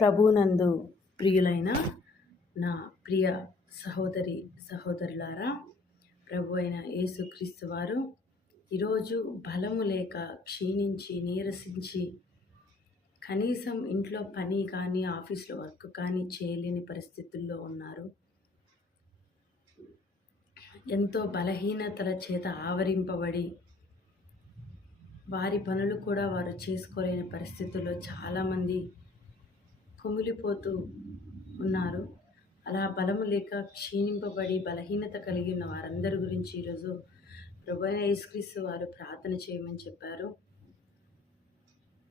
ప్రభునందు ప్రియులైన నా ప్రియ సహోదరులారా, ప్రభు అయిన యేసుక్రీస్తు వారు ఈరోజు బలము లేక క్షీణించి నీరసించి కనీసం ఇంట్లో పని కానీ ఆఫీస్లో వర్క్ కానీ చేయలేని పరిస్థితుల్లో ఉన్నారు. ఎంతో బలహీనతల చేత ఆవరింపబడి వారి పనులు కూడా వారు చేసుకోలేని పరిస్థితుల్లో చాలామంది కుమిలిపోతూ ఉన్నారు. అలా బలము లేక క్షీణింపబడి బలహీనత కలిగి ఉన్న వారందరి గురించి ఈరోజు ప్రభువైన యేసుక్రీస్తు వారు ప్రార్థన చేయమని చెప్పారు.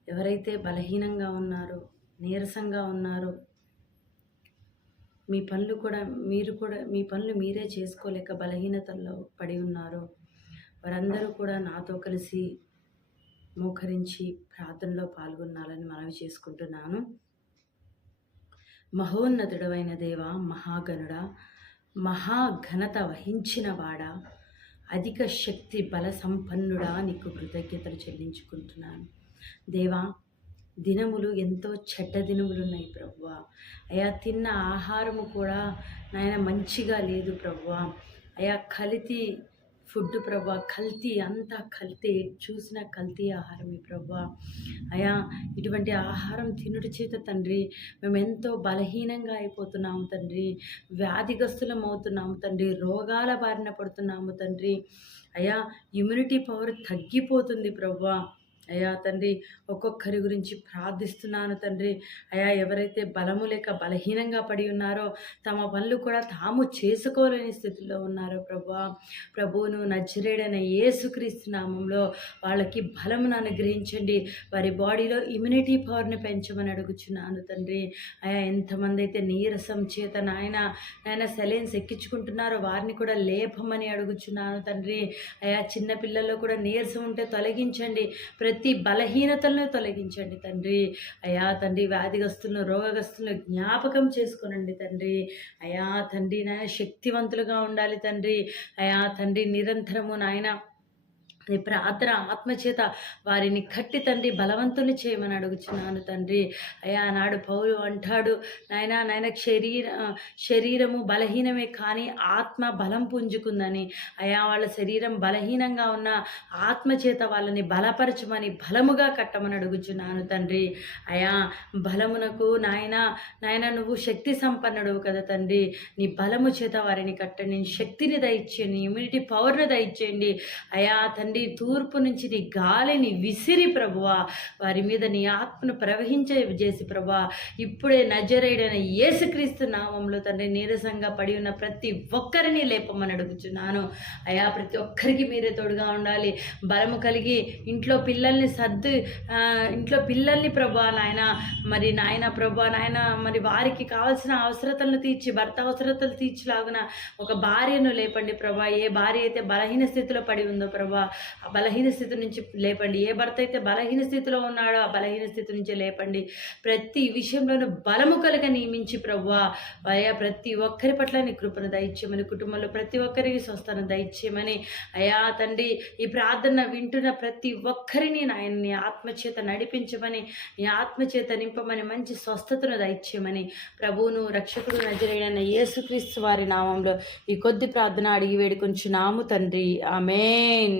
ఎవరైతే బలహీనంగా ఉన్నారో, నీరసంగా ఉన్నారో, మీ పనులు మీరే చేసుకోలేక బలహీనతల్లో పడి ఉన్నారో, వారందరూ కూడా నాతో కలిసి మోకరించి ప్రార్థనలో పాల్గొనాలని మనవి చేసుకుంటున్నాను. మహోన్నతుడవైన దేవ, మహాగణుడా, మహాఘనత వహించిన వాడా, అధిక శక్తి బల సంపన్నుడా, నీకు కృతజ్ఞతలు చెల్లించుకుంటున్నాను. దేవా, దినములు ఎంతో చెడ్డ దినములున్నాయి ప్రభువా. అయా, తిన్న ఆహారము కూడా నాయన మంచిగా లేదు ప్రభువా. అయా, కల్తీ ఫుడ్ ప్రభా, కల్తీ, అంతా కల్తీ, చూసిన కల్తీ ఆహారమే ప్రభా. అయా, ఇటువంటి ఆహారం తినుడి చేత తండ్రి మేము ఎంతో బలహీనంగా అయిపోతున్నాము తండ్రి, వ్యాధిగ్రస్తులం అవుతున్నాము తండ్రి, రోగాల బారిన పడుతున్నాము తండ్రి. అయా, ఇమ్యూనిటీ పవర్ తగ్గిపోతుంది ప్రభా. అయా తండ్రి, ఒక్కొక్కరి గురించి ప్రార్థిస్తున్నాను తండ్రి. అయా, ఎవరైతే బలము లేక బలహీనంగా పడి ఉన్నారో, తమ పనులు కూడా తాము చేసుకోలేని స్థితిలో ఉన్నారో ప్రభువును నజరేయుడైన యేసుక్రీస్తు నామంలో వాళ్ళకి బలమును అనుగ్రహించండి. వారి బాడీలో ఇమ్యూనిటీ పవర్ని పెంచమని అడుగుచున్నాను తండ్రి. అయా, ఎంతమంది అయితే నీరసం చేత నాయన సెలైన్స్ ఎక్కించుకుంటున్నారో వారిని కూడా లేపమని అడుగుచున్నాను తండ్రి. అయా, చిన్న పిల్లల్లో కూడా నీరసం ఉంటే తొలగించండి, ప్రతి బలహీనతలను తొలగించండి తండ్రి. అయా తండ్రి, వ్యాధిగ్రస్తులను, రోగగ్రస్తులను జ్ఞాపకం చేసుకోనండి తండ్రి. అయా తండ్రి, నాయన శక్తివంతులుగా ఉండాలి తండ్రి. అయా తండ్రి, నిరంతరము నాయన నీ ప్రార్థన ఆత్మచేత వారిని కట్టి తండ్రి బలవంతులు చేయమని అడుగుచున్నాను తండ్రి. అయా, నాడు పౌలు అంటాడు, నాయన శరీరము బలహీనమే కానీ ఆత్మ బలం పుంజుకుందని. అయా, వాళ్ళ శరీరం బలహీనంగా ఉన్న ఆత్మచేత వాళ్ళని బలపరచమని, బలముగా కట్టమని అడుగుచున్నాను తండ్రి. అయా, బలమునకు నాయన నువ్వు శక్తి సంపన్నుడు కదా తండ్రి. నీ బలము చేత వారిని కట్టండి, శక్తిని దయచేయండి, ఇమ్యూనిటీ పవర్ని దయచేయండి. అయా తండ్రి, తూర్పు నుంచి నీ గాలిని విసిరి ప్రభువా వారి మీద నీ ఆత్మను ప్రవహించేసి ప్రభువా, ఇప్పుడే నజరేయుడైన యేసుక్రీస్తు నామంలో తండ్రి నీరసంగా పడి ఉన్న ప్రతి ఒక్కరిని లేపమని అడుగుచున్నాను. అయా, ప్రతి ఒక్కరికి మీరే తోడుగా ఉండాలి. బలము కలిగి ఇంట్లో పిల్లల్ని ప్రభువా నాయన ప్రభువా మరి వారికి కావాల్సిన అవసరతలను తీర్చి, భర్త అవసరతలు తీర్చిలాగున ఒక భార్యను లేపండి ప్రభా. ఏ భార్య అయితే బలహీన స్థితిలో పడి ఉందో ప్రభా, ఆ బలహీన స్థితి నుంచి లేపండి. ఏ భర్త అయితే బలహీన స్థితిలో ఉన్నాడో ఆ బలహీన స్థితి నుంచి లేపండి. ప్రతి విషయంలోనూ బలము కలగ నియమించి ప్రభువా, అయా ప్రతి ఒక్కరి పట్ల నీ కృపను దయచేయమని, కుటుంబంలో ప్రతి ఒక్కరికి స్వస్థను దయచేయమని. అయా తండ్రి, ఈ ప్రార్థన వింటున్న ప్రతి ఒక్కరిని నాయన నీ ఆత్మచేత నడిపించమని, నీ ఆత్మచేత నింపమని, మంచి స్వస్థతను దయచేయమని ప్రభువును రక్షకుడు నజరేయుడైన యేసుక్రీస్తు వారి నామంలో ఈ కొద్ది ప్రార్థన అడిగి వేడుకొంచున్నాము తండ్రి. ఆమేన్.